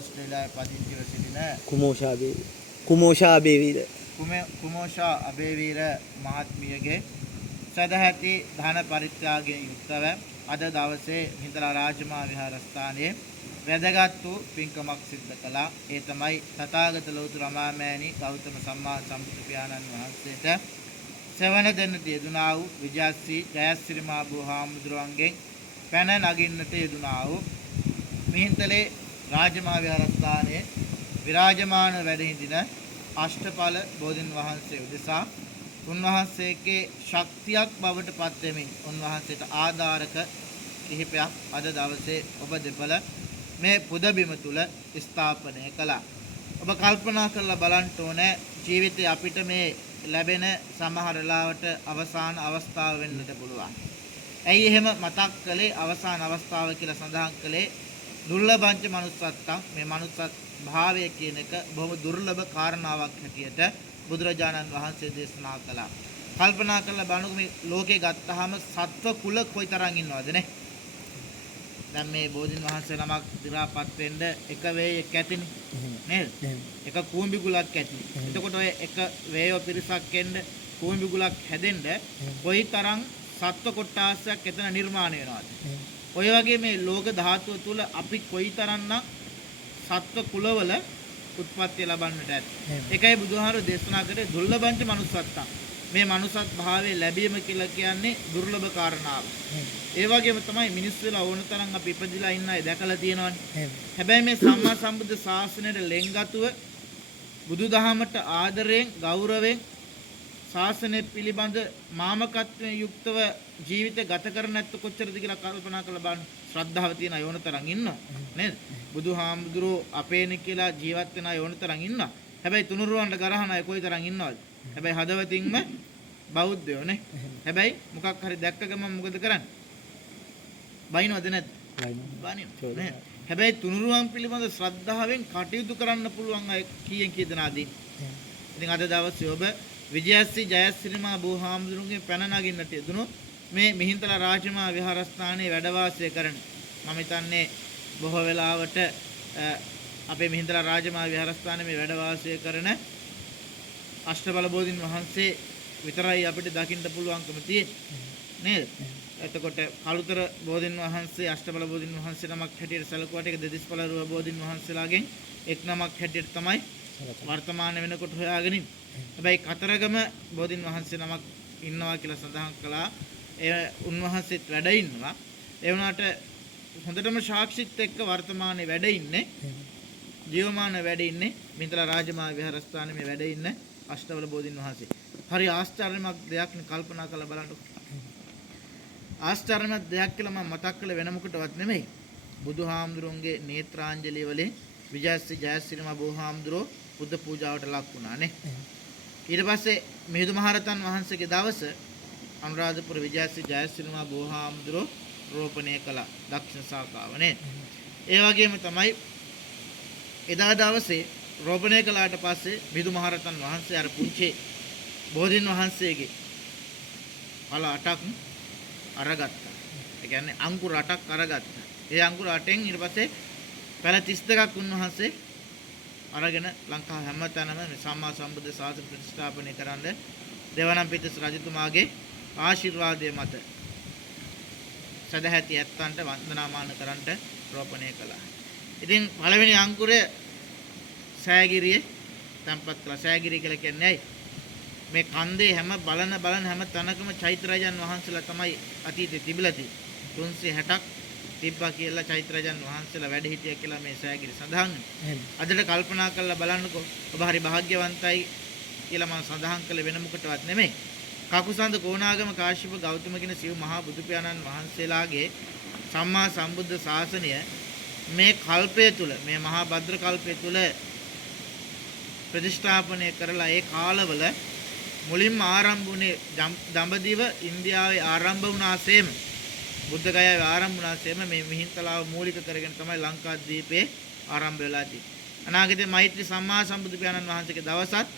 ඕස්ට්‍රේලියාවේ පදිංචිව සිටින කුමෝෂා බේවීර කුමෝෂා අබේවීර මහත්මියගේ සදැහැති ධන පරිත්‍යාගයෙන් යුක්තව අද දවසේ හිඳලා රාජමහා විහාරස්ථානයේ වැදගත් වූ පින්කමක් සිද්ධ කළා. ඒ තමයි තථාගත ලෞතර රමාමෑණි ගෞතම සම්මා සම්බුදු පියාණන් වහන්සේට සෙවණ දෙන්නට යෙදුනා වූ විජයශ්‍රී ජයශ්‍රී මහ බුදුහාමුදුරුවන්ගෙන් පැන නගින්නට යෙදුනා වූ මිහින්තලේ රාජමහා විහාරස්ථානයේ විරාජමාන වැඩ හිඳින අෂ්ටඵල බෝධින් වහන්සේ උදෙසා උන්වහන්සේගේ ශක්තියක් බවට පත් වෙමින් උන්වහන්සේට ආධාරක කිහිපයක් අද දවසේ ඔබ දෙපළ මේ පුදබිම තුල ස්ථාපනය කළා. ඔබ කල්පනා කරලා බලන්න ඕනේ ජීවිතේ අපිට මේ ලැබෙන සමහර වෙලාවට අවසාන අවස්ථාව වෙන්නට පුළුවන්. ඇයි එහෙම මතක් කළේ අවසාන අවස්ථාව කියලා සඳහන් කළේ දුර්ලභංච manussත්තං මේ manussත් භාවය කියන එක බොහොම දුර්ලභ කාරණාවක් හැටියට බුදුරජාණන් වහන්සේ දේශනා කළා. කල්පනා කරලා බලනකොට මේ ලෝකේ ගත්තාම සත්ව කුල කොයිතරම් ඉන්නවද නේ? දැන් මේ බෝධින් වහන්සේ නමක් දිරාපත් වෙන්න එක වේයක් ඇතිනේ නේද? එක කූඹි ගුලක් ඇති. එතකොට ඔය එක වේයෝ පිරිසක් එන්න කූඹි ගුලක් හැදෙන්න කොයිතරම් සත්ව කොටාසයක් එතන නිර්මාණය වෙනවද? ඔය වගේ මේ ලෝක ධාතුව තුල අපි කොයිතරම්නම් සත්ව කුලවල උත්පත්ති ලබන්නට ඇත. ඒකයි බුදුහාරෝ දේශනා කරේ දුර්ලභංච manussත්තං. මේ manussත් භාවයේ ලැබීම කියලා කියන්නේ දුර්ලභ කාරණාවක්. ඒ වගේම තමයි මිනිස්සු වෙලා ඕන තරම් අපි ඉපදිලා ඉන්න අය දැකලා තියෙනවානේ. හැබැයි මේ සම්මා සම්බුද්ධ ශාසනයට ලෙන්ගතුව බුදුදහමට ආදරයෙන් ගෞරවයෙන් ශාසනය පිළිබඳ මාමකත්වයෙන් යුක්තව ජීවිතය ගත කරන්නේ නැත්නම් කොච්චරද කියලා කල්පනා කරලා බලන්න. ශ්‍රද්ධාව තියෙන අය ඕන තරම් ඉන්නවා නේද? බුදුහාමුදුරුවෝ අපේනේ කියලා ජීවත් වෙන අය ඕන තරම් ඉන්නවා. හැබැයි තුනුරුවන්ට ගරහන අය කොයි තරම් ඉන්නවද? හැබැයි හදවතින්ම බෞද්ධයෝ නේ. හැබැයි මොකක් හරි දැක්ක ගමන් මොකද කරන්නේ? බයිනවද නැද්ද? බයිනවා. හැබැයි තුනුරුවන් පිළිබඳ ශ්‍රද්ධාවෙන් කටයුතු කරන්න පුළුවන් අය කීයෙන් කී දෙනාද? ඉතින් අද දවසේ ඔබ විජයශ්‍රී ජයශ්‍රී මහ බුදුහාමුදුරුවන්ගේ පැන නගින්නට යෙදුණු මේ මිහින්තලා රාජමහා විහාරස්ථානයේ වැඩ වාසය කරන මම හිතන්නේ බොහෝ වෙලාවට අපේ මිහින්තලා රාජමහා විහාරස්ථානයේ මේ වැඩ වාසය කරන අෂ්ටබල බෝධින් වහන්සේ විතරයි අපිට දකින්න පුළුවන්කම තියෙන්නේ නේද? එතකොට කලුතර බෝධින් වහන්සේ අෂ්ටබල බෝධින් වහන්සේ නමක් හැටියට සැලකුවාට ඒක දෙදිස්පල රුව බෝධින් වහන්සේලාගෙන් එක් නමක් හැටියට තමයි වර්තමාන වෙනකොට හොයාගෙන ඉන්නේ. හැබැයි කතරගම බෝධින් වහන්සේ නමක් ඉන්නවා කියලා සඳහන් කළා. ඒ උන්වහන්සේත් වැඩ ඉන්නවා. ඒ වුණාට හොඳටම සාක්ෂිත් එක්ක වර්තමානයේ වැඩ ඉන්නේ ජීවමාන වැඩ ඉන්නේ මිහින්තලා රාජමහා විහාරස්ථානයේ මේ වැඩ ඉන්න අෂ්ටවල බෝධින් වහන්සේ. හරි ආශ්චර්යමත් දෙයක් නේ කල්පනා කරලා බලන්න. ආශ්චර්යමත් දෙයක් කියලා මම මතක් කළ වෙන මොකටවත් නෙමෙයි. බුදුහාමුදුරන්ගේ නේත්‍රාංජලිය වලින් විජයශ්‍රී ජයශ්‍රී මහ බුදුහාමුදුරෝ බුද්ධ පූජාවට ලක් වුණා නේ. ඊට පස්සේ මිහිඳු මහරහතන් වහන්සේගේ දවස අනුරාධපුර විජයශ්‍රී ජයශ්‍රී මහ බුදුහාමුදුරෝ රෝපණය කළා දක්ෂිණ ශාඛාව නේ. ඒ වගේම තමයි එදා දවසේ රෝපණය කළාට පස්සේ මිහිඳු මහරහතන් වහන්සේ අර පුංචි බෝධින් වහන්සේගේ පළ 8ක් අරගත්තා. ඒ කියන්නේ අංකුර 8ක් අරගත්තා. ඒ අංකුර 8න් ඊට පස්සේ පැල 32ක් උන්වහන්සේ අරගෙන ලංකාව හැමතැනම සම්මා සම්බුද්ධ ශාසන ප්‍රතිස්ථාපනය කරන්න දෙවනම්පියතිස්ස රජතුමාගේ ආශිර්වාදය මත සදැහැති ඇත්තන්ට වන්දනාමාන කරන්නට රෝපණය කළා. ඉතින් පළවෙනි අංකුරය සෑගිරියේ තැන්පත් කළා. සෑගිරිය කියලා කියන්නේ ඇයි? මේ කන්දේ හැම බලන හැම තැනකම චෛත්‍යරජන් වහන්සේලා තමයි අතීතේ තිබිලා තියෙන්නේ. 360ක් තිබ්බා කියලා චෛත්‍යරජන් වහන්සේලා වැඩ හිටියා කියලා මේ සෑගිරි සඳහන් වෙනවා. අදට කල්පනා කරලා බලන්නකෝ ඔබ හරි භාග්‍යවන්තයි කියලා මම සඳහන් කළ වෙන මොකටවත් නෙමෙයි. කකුසඳ කොණාගම කාශ්‍යප ගෞතම කියන සිව් මහා බුදු පියාණන් වහන්සේලාගේ සම්මා සම්බුද්ධ ශාසනය මේ කල්පය තුල මේ මහා භද්‍ර කල්පය තුල ප්‍රතිෂ්ඨාපනය කරලා ඒ කාලවල මුලින්ම ආරම්භ වුණේ දඹදිව ඉන්දියාවේ ආරම්භ වුණාseම බුද්ධ ගයාවේ ආරම්භ වුණාseම මේ මිහින්තලාව මූලික කරගෙන තමයි ලංකාද්වීපයේ ආරම්භ වෙලා තියෙන්නේ. අනාගතයේ මෛත්‍රී සම්මා සම්බුදු පියාණන් වහන්සේගේ දවසත්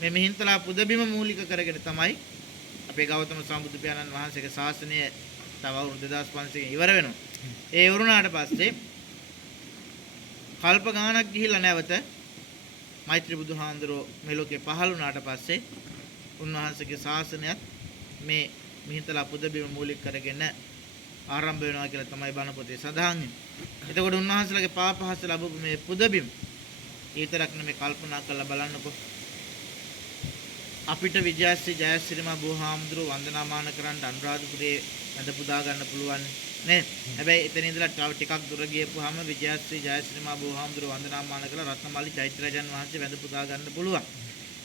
මේ මිහින්තලා පුදබිම මූලික කරගෙන තමයි අපේ ගෞතම සම්බුදු පියාණන් වහන්සේගේ ශාසනය තව අවුරුදු 2500කින් ඉවර වෙනවා. ඒ වුණාට පස්සේ කල්ප ගානක් ගිහිල්ලා නැවත මෛත්‍රී බුදුහාඳුරෝ මේ ලෝකේ පහළ වුණාට පස්සේ උන්වහන්සේගේ ශාසනයත් මේ මිහින්තලා පුදබිම මූලික කරගෙන ආරම්භ වෙනවා කියලා තමයි බණ පොතේ සඳහන් වෙන්නේ. එතකොට උන්වහන්සේලාගේ පාපහස ලැබපු මේ පුදබිම ඊතරක් නෙමෙයි කල්පනා කරලා බලන්නකෝ. අපිට විජයශ්‍රී ජයශ්‍රී මහ බුදුහාමුදුරුව වන්දනාමාන කරන්න අනුරාධපුරයේ වැඳ පුදා ගන්න පුළුවන් නේ. හැබැයි එතන ඉඳලා තව ටිකක් දුර ගියපුවාම විජයශ්‍රී ජයශ්‍රී මහ බුදුහාමුදුරුව වන්දනාමාන කරලා රත්නමල්ලි චෛත්‍යරජන් වහන්සේ වැඳ පුදා ගන්න පුළුවන්.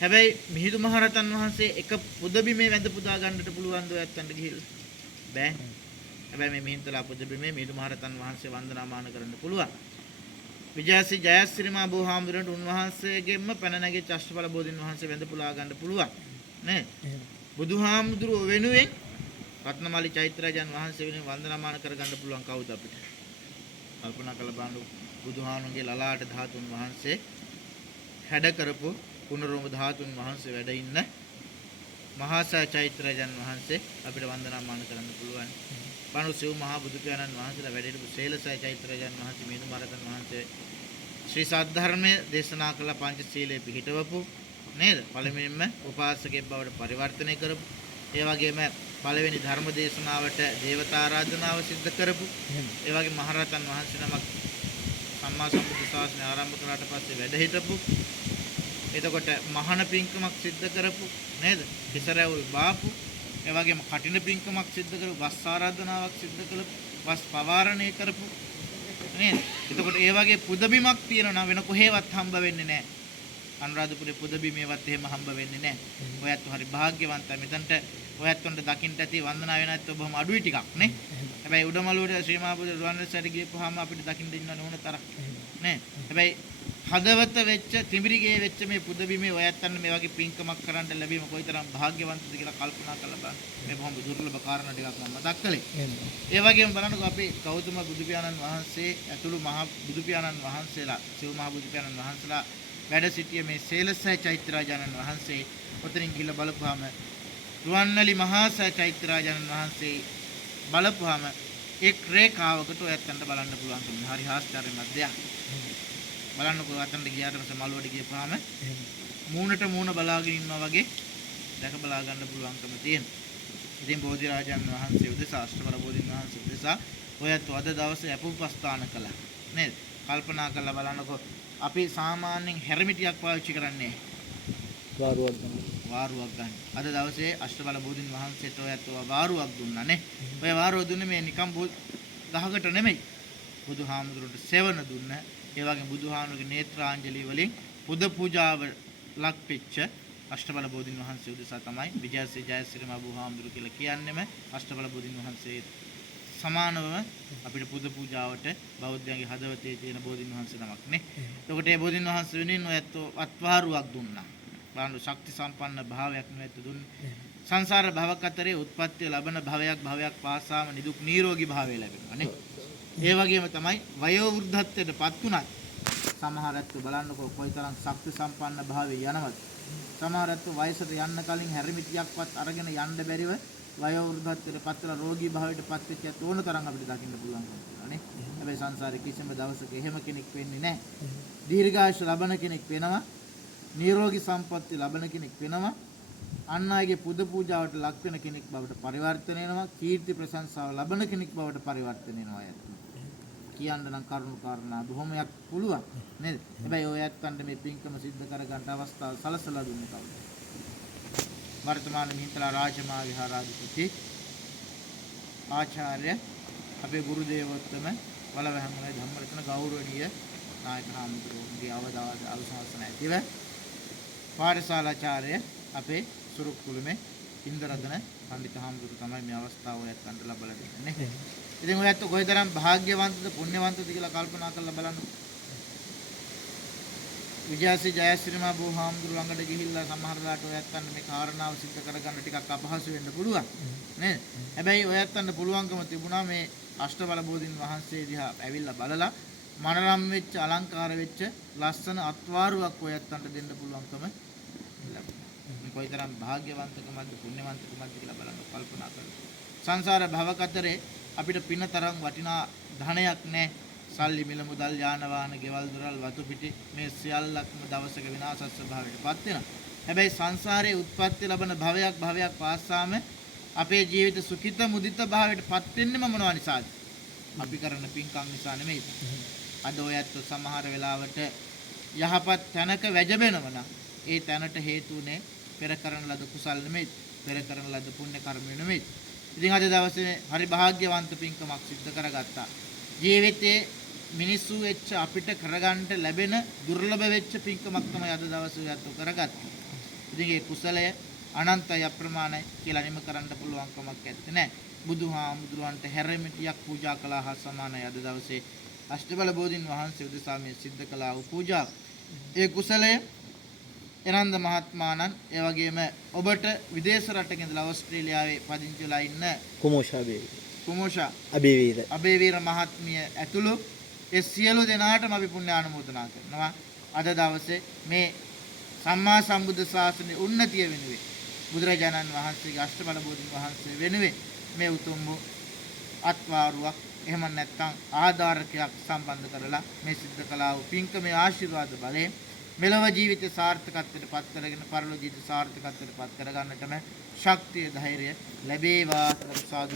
හැබැයි මිහිඳු මහරහතන් වහන්සේ එක පුදබිමේ වැඳ පුදා ගන්නට පුළුවන් දෝ යත්තන්ට ගිහිල්ලා බෑ. හැබැයි මේ මිහින්තලා පුදබිමේ මිහිඳු මහරහතන් වහන්සේ වන්දනාමාන කරන්න පුළුවන්. විජයශ්‍රී ජයශ්‍රී මහ බුදුහාමුදුරන්ට උන්වහන්සේගෙන්ම පැන නැගිච්ච අෂ්ටඵල බෝධින් වහන්සේ වැඳ පුලා ගන්න පුළුවන් නේ. බුදුහාමුදුරුව වෙනුවෙන් රත්නමලි චෛත්‍යරජන් වහන්සේ වෙනුවෙන් වන්දනාමාන කරගන්න පුළුවන් කවුද අපිට? කල්පනා කරලා බලන්න. බුදුහාමුදුරන්ගේ ලලාට ධාතුන් වහන්සේ හැඩ කරපු පුනරෝම ධාතුන් වහන්සේ වැඩ ඉන්න මහා චෛත්‍යරජන් වහන්සේ අපිට වන්දනාමාන කරන්න පුළුවන්. පණුසිව් මහා බුදු පියාණන් වහන්සේලා වැඩ හිටපු සේලසයි චෛත්‍යරජන් වහන්සේ මිහිඳු මහරහතන් වහන්සේ ශ්‍රී සද්ධර්මයේ දේශනා කළ පංචශීලයේ පිහිටවපු නේද? පළමුවෙන්ම උපාසකයෙක් බවට පරිවර්තනය කරපු. ඒ වගේම පළවෙනි ධර්ම දේශනාවට දේවතා ආරාධනාව සිද්ධ කරපු. ඒ වගේ මහරහතන් වහන්සේ නමක් සම්මා සම්බුද්ධ ශාසනය ආරම්භ කරාට පස්සේ වැඩ හිටපු. එතකොට මහාන පින්කමක් සිද්ධ කරපු නේද? කිසරැවුල් බාපු. ඒ වගේම කටින පින්කමක් සිද්ධ කරපු, වස් ආරාධනාවක් සිද්ධ කළපු, වස් පවාරණය කරපු නේද? එතකොට ඒ වගේ පුදබිමක් තියෙනවා වෙන කොහෙවත් හම්බ වෙන්නේ නැහැ. අනුරාධපුරේ පුදබිමේවත් එහෙම හම්බ වෙන්නේ නැහැ. ඔයත් හරි භාග්‍යවන්තයි. මෙතනට ඔයත්ොන්ට දකින්න ඇති වන්දනා වෙන ඇත්තෝ බොහොම අඩුයි ටිකක් නේ. හැබැයි උඩමළුවට ශ්‍රී මහා බුදු රුවන්වැලිසෑයට ගියපුවාම අපිට දකින්න ඉන්න ඕන තරම් නේ. හැබැයි හදවත වෙච්ච තිඹිරිගේ වෙච්ච මේ පුදබිමේ ඔයත්න්න මේ වගේ පින්කමක් කරන්න ලැබීම කොයිතරම් භාග්‍යවන්තද කියලා කල්පනා කරලා බලන්න. මේ බොහොම දුර්ලභ කාරණා ටිකක් මම මතක් කළේ. ඒ වගේම බලන්නකෝ අපේ ගෞතම බුදු පියාණන් වහන්සේ ඇතුළු මහා බුදු පියාණන් වහන්සේලා, සිව් මහා බුදු පියාණන් වහන්සේලා වැඩ සිටිය මේ සේලසයි චෛත්‍යරාජානන් වහන්සේ ඔතනින් ගිහිල්ලා බලපුවාම රුවන්වැලි මහා චෛත්‍යරාජානන් වහන්සේ බලපුවාම එක් රේඛාවකට ඔයත්න්ට බලන්න පුළුවන්. හරි ආශ්චර්යමත් දෙයක්. බලන්නකෝ අතනට ගියාට පස්සේ මළුවට ගියපුවාම මූණට මූණ බලාගෙන ඉන්නවා වගේ දැක බලා ගන්න පුළුවන්කම තියෙනවා. ඉතින් බෝධිරාජන් වහන්සේ උදෙසා අෂ්ටඵල බෝධින් වහන්සේ උදෙසා ඔයත් අද දවසේ අපුපස්ථාන කළා නේද? කල්පනා කරලා බලන්නකෝ අපි සාමාන්‍යයෙන් හැරමිටියක් පාවිච්චි කරන්නේ වාරුවක් ගන්න. අද දවසේ අෂ්ටඵල බෝධින් වහන්සේට ඔයත් වාරුවක් දුන්නා නේ. ඔය වාරුව දුන්නේ මේ නිකම් ගහකට නෙමෙයි. බුදුහාමුදුරන්ට සෙවණ දුන්න. ඒ වගේ බුදුහාමුදුරගේ නේත්‍රාංජලි වලින් පුද පූජාව ලක්පෙච්ච අෂ්ටඵල බෝධින් වහන්සේ උදෙසා තමයි විජයශ්‍රී ජයශ්‍රී මහ බුදුහාමුදුරු කියලා කියන්නේම අෂ්ටඵල බෝධින් වහන්සේ සමානවම අපිට පුද පූජාවට බෞද්ධයන්ගේ හදවතේ තියෙන බෝධින් වහන්සේ නමක් නේ. එතකොට මේ බෝධින් වහන්සේ වෙනින් ඔයත් අත්වාරුවක් දුන්නා. බලන්න ශක්ති සම්පන්න භාවයක් නෙවෙත් දුන්නේ. සංසාර භවක අතරේ උත්පත්ති ලැබෙන භවයක් පාසාම නිදුක් නිරෝගී භාවය ලැබෙනවා නේ. ඒ වගේම තමයි වයෝ වෘද්ධත්වයට පත් වුණත් සමහරත් බලන්නකෝ කොයිතරම් ශක්ති සම්පන්න භාවයේ යනවද. සමහරත් වයසට යන්න කලින් හැරිමිටියක්වත් අරගෙන යන්න බැරිව වයෝ වෘද්ධත්වයට පත්වලා රෝගී භාවයට පත් වෙච්ච ඕන තරම් අපිට දකින්න පුළුවන් නේ. හැබැයි සංසාරේ කිසිම දවසක එහෙම කෙනෙක් වෙන්නේ නැහැ. දීර්ඝායුෂ ලබන කෙනෙක් වෙනවා. නිරෝගී සම්පත්තිය ලබන කෙනෙක් වෙනවා. අන් අයගේ පුද පූජාවට ලක් වෙන කෙනෙක් බවට පරිවර්තන වෙනවා. කීර්ති ප්‍රශංසාව ලබන කෙනෙක් බවට පරිවර්තන වෙනවා. කියන්න නම් කරුණු කාරණා බොහොමයක් පුළුවන් නේද? හැබැයි ඔය ඇත්තන්ට මේ පින්කම සිද්ධ කර ගන්න අවස්ථාව සලසලා දුන්නේ කවුද? වර්තමාන මිහින්තලා රාජමහා විහාරාධිපති ආචාර්ය අපේ ගුරු දේවෝත්තම වලවැහමුණේ ධම්මරත්න ගෞරවනීය නායක හාමුදුරුවන්ගේ අවසාන ඇතිව පාඨශාලාචාර්ය අපේ සුරුක්කුළුමේ ඉන්දරතන පඬිතු හාමුදුරුවෝ තමයි මේ අවස්ථාව ඔයත්න්ට ලබලා දෙන්නේ නේ. ඉතින් ඔයත් කොයිතරම් භාග්‍යවන්තද පුණ්‍යවන්තද කියලා කල්පනා කරලා බලන්න. විජයශ්‍රී ජයශ්‍රී මහ බුදුහාමුදුරුවෝ ළඟට ගිහිල්ලා සමහර වෙලාවට ඔයත්න්ට මේ කාරණාව සිද්ධ කරගන්න ටිකක් අපහසු වෙන්න පුළුවන් නේද? හැබැයි ඔයත්න්ට පුළුවන්කම තිබුණා මේ අෂ්ටඵල බෝධින් වහන්සේ දිහා ඇවිල්ලා බලලා මනරම් වෙච්ච අලංකාර වෙච්ච ලස්සන අත්වාරුවක් ඔයත්න්ට දෙන්න පුළුවන්කම ලැබුණා. මේ කොයිතරම් භාග්‍යවන්තකමක්ද පුණ්‍යවන්තකමක්ද කියලා බලන්න කල්පනා කරලා. සංසාර භවක අතරේ අපිට පින තරම් වටිනා ධනයක් නැහැ. සල්ලි මිල මුදල් යාන වාහන ගෙවල් දොරල් වතු පිටි මේ සියල්ලක්ම දවසක විනාශ ස්වභාවයට පත් වෙනවා. හැබැයි සංසාරයේ උත්පත්ති ලබන භවයක් පාස්සාම අපේ ජීවිත සුඛිත මුදිත භාවයට පත් වෙන්නේම මොනවා නිසාද? අපි කරන පින්කම් නිසා නෙමෙයි. අද ඔයත් සමහර වෙලාවට යහපත් තැනක වැජබෙනව නම් ඒ තැනට හේතු උනේ පෙර කරන ලද කුසල් නෙමෙයි, පෙර කරන ලද පුණ්‍ය කර්ම නෙමෙයි. ඉතින් අද දවසේ හරි භාග්‍යවන්ත පින්කමක් සිද්ධ කරගත්තා. ජීවිතේ මිනිස්සු වෙච්ච අපිට කරගන්න ලැබෙන දුර්ලභ වෙච්ච පින්කමක් තමයි අද දවසේ යතු කරගත්තේ. ඉතින් මේ කුසලය අනන්තයි අප්‍රමාණයි කියලා නිම කරන්න පුළුවන් කමක් නැත්තේ නෑ. බුදුහාමුදුරන්ට හැරමිටියක් පූජා කළා හා සමානයි අද දවසේ අෂ්ටබල බෝධින් වහන්සේ උදෙසා මේ සිද්ධ කළා වූ පූජාව. ඒ කුසලය එනන්ද මහත්මාණන් ඒ වගේම ඔබට විදේශ රටක ඉඳලා ඕස්ට්‍රේලියාවේ පදිංචි වෙලා ඉන්න කුමෝෂා අබේවීර මහත්මිය ඇතුළු ඒ සියලු දෙනාටම අපි පුණ්‍ය ආනුමෝදනා කරනවා. අද දවසේ මේ සම්මා සම්බුද්ධ ශාසනයේ උන්නතිය වෙනුවෙන් බුදුරජාණන් වහන්සේගේ අෂ්ටබල බෝධින් වහන්සේ වෙනුවෙන් මේ උතුම් අත්වාරුවක් එහෙම නැත්නම් ආධාරකයක් සම්බන්ධ කරලා මේ සිද්ධ කළා වූ පින්කමේ ආශිර්වාද බලයෙන් මෙලොව ජීවිත සාර්ථකත්වයට පත් කරගෙන පරලොව ජීවිත සාර්ථකත්වයට පත් කරගන්නටම ශක්තිය ධෛර්යය ලැබේවා සාදු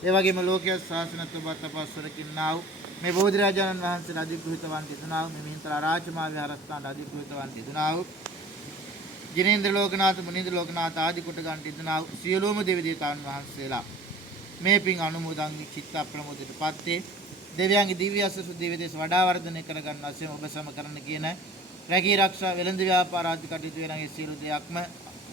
ඒ වගේම ලෝකීය ශාසනත් ඔබ තපස්වරකින්නා වූ මේ බෝධිරාජාණන් වහන්සේලා අධිග්‍රහිතවන් දෙදෙනා වූ මේ මිහින්තල රාජමා විහාරස්ථාන අධිග්‍රහිතවන් දෙදෙනා වූ ජිනේන්ද්‍ර ලෝකනාථ මුනීන්ද්‍ර ලෝකනාථ ආදී කොට ගන්න දෙදෙනා වූ සියලුම දෙවි දේවතාවුන් වහන්සේලා මේ පින් අනුමෝදන් චිත්ත ප්‍රමෝදයට පත්තේ දෙවියන්ගේ දිව්‍ය අසසු දිවදේශ වඩා වර්ධනය කර ගන්න වශයෙන් ඔබ සම කරන්න කියන රැකී ආරක්ෂා වෙළඳ ව්‍යාපාර ආදී කටයුතු වෙනගේ සියලු දෙයක්ම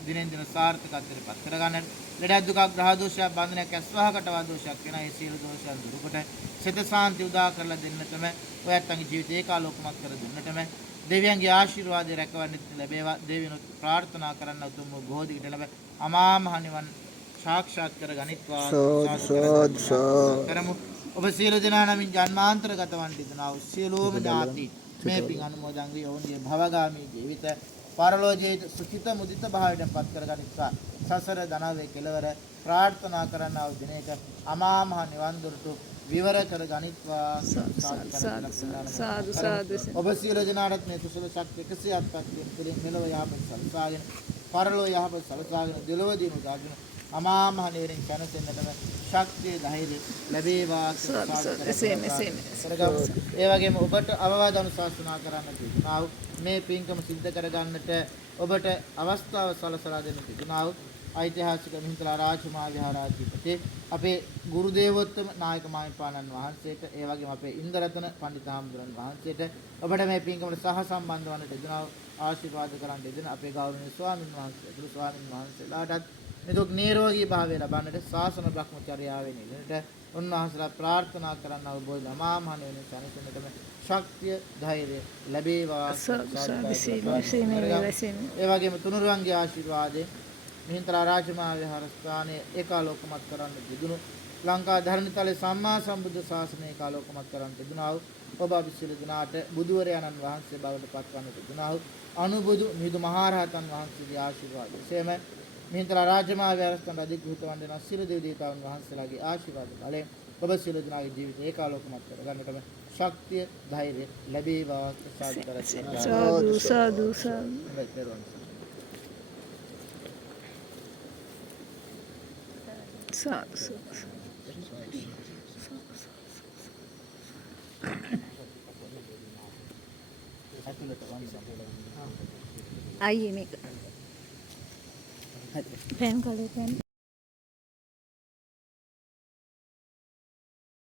දිනෙන් දින සාර්ථකත්වයට පත් කර ගන්න. ලෙඩ දුකක් ග්‍රහ දෝෂයක් බන්ධනයක් ඇස්වාහකට වාදෝෂයක් වෙන ඒ සියලු දෝෂයන් දුරු කොට සිත සාන්ති උදා කරලා දෙන්නටම ඔයත්ගේ ජීවිතේ ඒකාලෝකමත් කර දෙන්නටම දෙවියන්ගේ ආශිර්වාදය රැකවන්නට ලැබේවා. දෙවියන්ට ප්‍රාර්ථනා කරන්න උතුම් බෝධිකට ලැබ අමා මහ නිවන් සාක්ෂාත් කර ගනිත්වා කරමු. ඔබ සියලු දෙනා නමින් ජන්මාන්තරගත වන් දෙදනා වූ සියලුම ඥාති මේ පින් අනුමෝදන් වී ඔවුන්ගේ භවගාමී ජීවිත පරලෝකයේ සුඛිත මුදිත භාවයට පත් කර ගනිත්වා. සසර ධනවේ කෙලවර ප්‍රාර්ථනා කරන්නා වූ දිනයක අමා මහ නිවන් දොරටු විවර කර ගනිත්වා. ඔබ සියලු දෙනාට මේ කුසල ශක්තිය 107ක් තුළින් මෙලොව යහපත් සලසාගෙන පරලොව යහපත් සලසාගෙන දෙලොව දිනු දාගෙන අමා මහ නිවනින් සැනසෙන්නටම ශක්තිය ධෛර්යය ලැබේවා. ඒ වගේම ඔබට අවවාද අනුශාසනා කරන්න තිබුණා වූ මේ පින්කම සිද්ධ කරගන්නට ඔබට අවස්ථාව සලසලා දෙන්න තිබුණා වූ ඓතිහාසික මිහින්තල රාජමහා විහාරාධිපති අපේ ගුරු දේවෝත්තම නායක මාහිමිපාණන් වහන්සේට ඒ වගේම අපේ ඉන්දරතන පඬිතු හාමුදුරන් වහන්සේට ඔබට මේ පින්කමට සහ සම්බන්ධ වන්නට දෙනවා ආශිර්වාද කරන්න දෙන අපේ ගෞරවනීය ස්වාමීන් වහන්සේ ස්වාමීන් වහන්සේලාටත් නිදුක් නිරෝගී භාවය ලබන්නට ශාසන බ්‍රහ්මචර්යාවෙන් ඉන්නට උන්වහන්සේලා ප්‍රාර්ථනා කරන්න අවබෝධ අමා මහ නිවන සැනසෙන්නටම ශක්තිය ධෛර්යය ලැබේවා. ඒ වගේම තුනුරුවන්ගේ ආශිර්වාදයෙන් මිහින්තල රාජමහා විහාරස්ථානයේ ඒකාලෝකමත් කරන්න දෙදුණු ලංකා ධර්මතලයේ සම්මා සම්බුද්ධ ශාසනය ඒකාලෝකමත් කරන්න දෙදුණා වූ ඔබ අපි සියලු දෙනාට බුදුවරයන්න් වහන්සේ බවට පත් වන්න දෙදුණා වූ අනුබුදු මිහිඳු මහරහතන් වහන්සේගේ ආශිර්වාදය සේම මිහින්තල රාජමහා විහාරස්ථාන අධිග්‍රහිත වන්දන සියලු දෙවි දේවතාවුන් වහන්සේලාගේ ආශිර්වාද බලයෙන් ඔබ සියලු දෙනාගේ ජීවිතය ඒකාලෝකමත් කරගන්නටම ශක්තිය ධෛර්යය ලැබේවා. සාදු අයියේ මේක පෑන් කලේ පෑන්